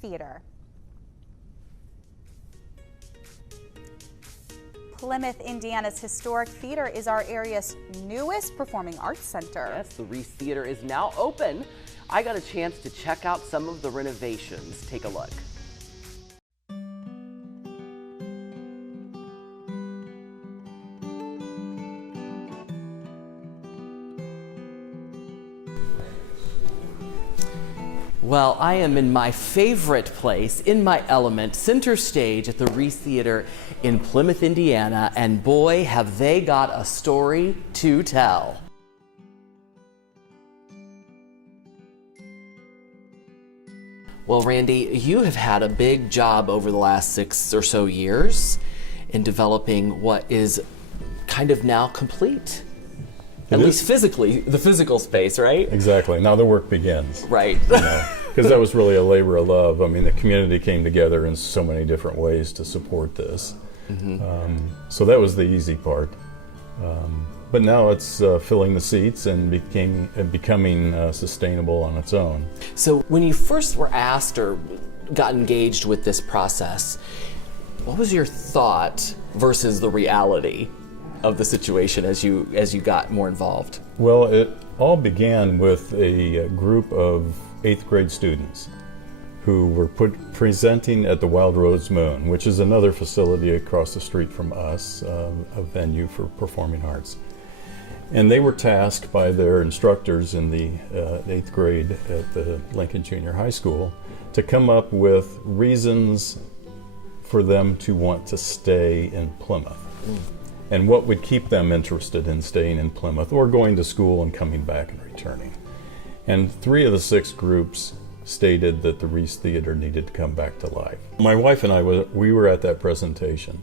Theatre. Plymouth, Indiana's historic theater is our area's newest performing arts center. Yes, the REES Theatre is now open. I got a chance to check out some of the renovations. Take a look. Well, I am in my favorite place, in my element, center stage at the REES Theatre in Plymouth, Indiana, and boy, have they got a story to tell. Well, Randy, you have had a big job over the last 6 or so years in developing what is kind of now complete. At least physically, the physical space, right? Exactly. Now the work begins. Right. Because that was really a labor of love. I mean, the community came together in so many different ways to support this. So that was the easy part. But now it's filling the seats and becoming sustainable on its own. So when you first were asked or got engaged with this process, what was your thought versus the reality of the situation as you got more involved? Well, it all began with a group of 8th grade students who were presenting at the Wild Rose Moon, which is another facility across the street from us, a venue for performing arts. And they were tasked by their instructors in the 8th grade at the Lincoln Junior High School to come up with reasons for them to want to stay in Plymouth. And what would keep them interested in staying in Plymouth or going to school and coming back and returning. And 3 of the 6 groups stated that the REES Theatre needed to come back to life. My wife and I, we were at that presentation.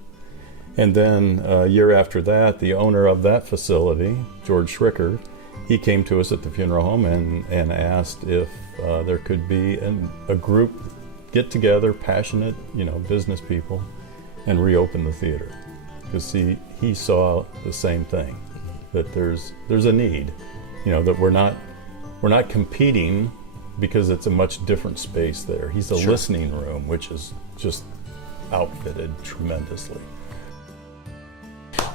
And then a year after that, the owner of that facility, George Schricker, he came to us at the funeral home and asked if there could be a group get together, passionate, business people, and reopen the theater. Because he saw the same thing, that there's a need, that we're not competing because it's a much different space there. He's a listening room, which is just outfitted tremendously.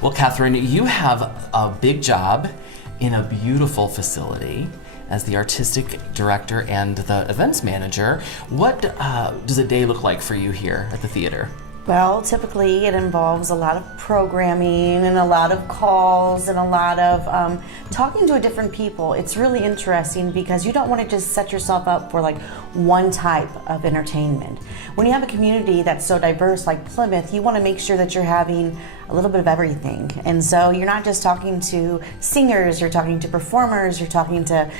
Well, Catherine, you have a big job in a beautiful facility as the artistic director and the events manager. What does a day look like for you here at the theater? Well, typically it involves a lot of programming and a lot of calls and a lot of talking to different people. It's really interesting because you don't want to just set yourself up for like one type of entertainment. When you have a community that's so diverse like Plymouth, you want to make sure that you're having a little bit of everything. And so you're not just talking to singers, you're talking to performers, you're talking to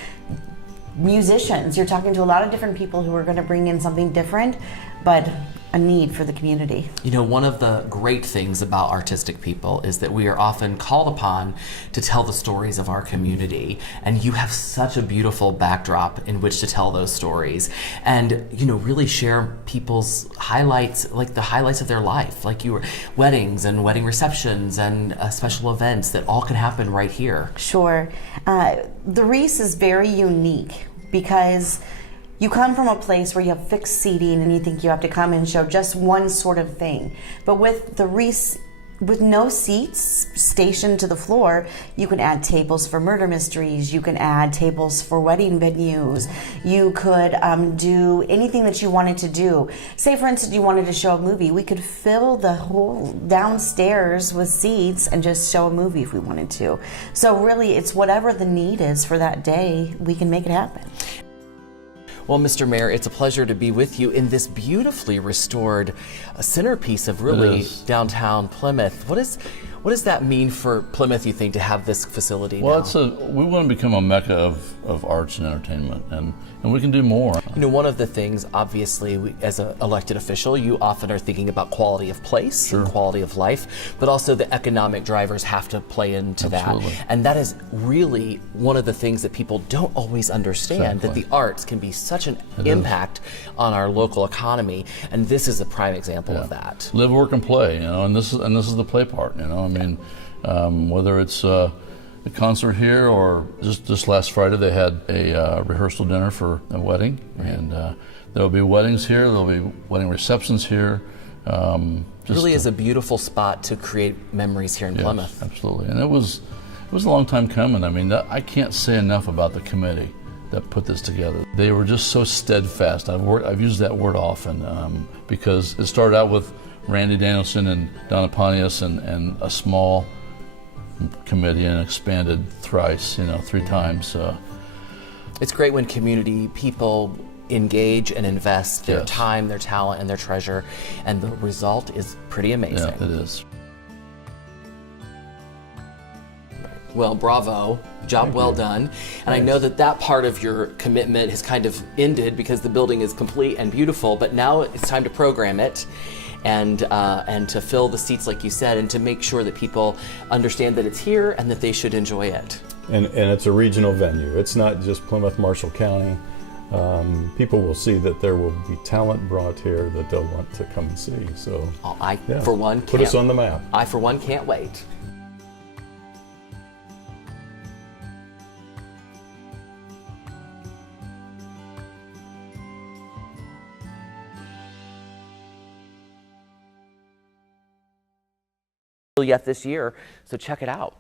musicians, you're talking to a lot of different people who are going to bring in something different, but a need for the community. One of the great things about artistic people is that we are often called upon to tell the stories of our community, and you have such a beautiful backdrop in which to tell those stories and really share people's highlights, like the highlights of their life, like your weddings and wedding receptions and special events that all can happen right here. Sure. The REES is very unique because you come from a place where you have fixed seating and you think you have to come and show just one sort of thing. But with the REES, with no seats stationed to the floor, you can add tables for murder mysteries, you can add tables for wedding venues, you could do anything that you wanted to do. Say for instance you wanted to show a movie, we could fill the whole downstairs with seats and just show a movie if we wanted to. So really it's whatever the need is for that day, we can make it happen. Well, Mr. Mayor, it's a pleasure to be with you in this beautifully restored centerpiece of really downtown Plymouth. What does that mean for Plymouth, you think, to have this facility now? Well, we want to become a mecca of arts and entertainment, and we can do more. One of the things, obviously, as an elected official, you often are thinking about quality of place and quality of life, but also the economic drivers have to play into that. And that is really one of the things that people don't always understand, that the arts can be such an impact on our local economy, and this is a prime example of that. Live, work, and play, and this is the play part, whether it's a concert here or just last Friday they had a rehearsal dinner for a wedding, and There will be weddings here. There will be wedding receptions here. Really is a beautiful spot to create memories here in yes, Plymouth. Absolutely, and it was a long time coming. I mean, I can't say enough about the committee that put this together. They were just so steadfast. I've used that word often because it started out with Randy Danielson and Donna Pontius and a small committee, and expanded thrice, 3 times. It's great when community people engage and invest their Yes. time, their talent, and their treasure, and the result is pretty amazing. Yeah, it is. Well, bravo. Job well done. And I know that part of your commitment has kind of ended because the building is complete and beautiful, but now it's time to program it and to fill the seats like you said, and to make sure that people understand that it's here and that they should enjoy it. And it's a regional venue. It's not just Plymouth, Marshall County. People will see that there will be talent brought here that they'll want to come and see. So For one, put us on the map. I, for one, can't wait. Yet this year, so check it out.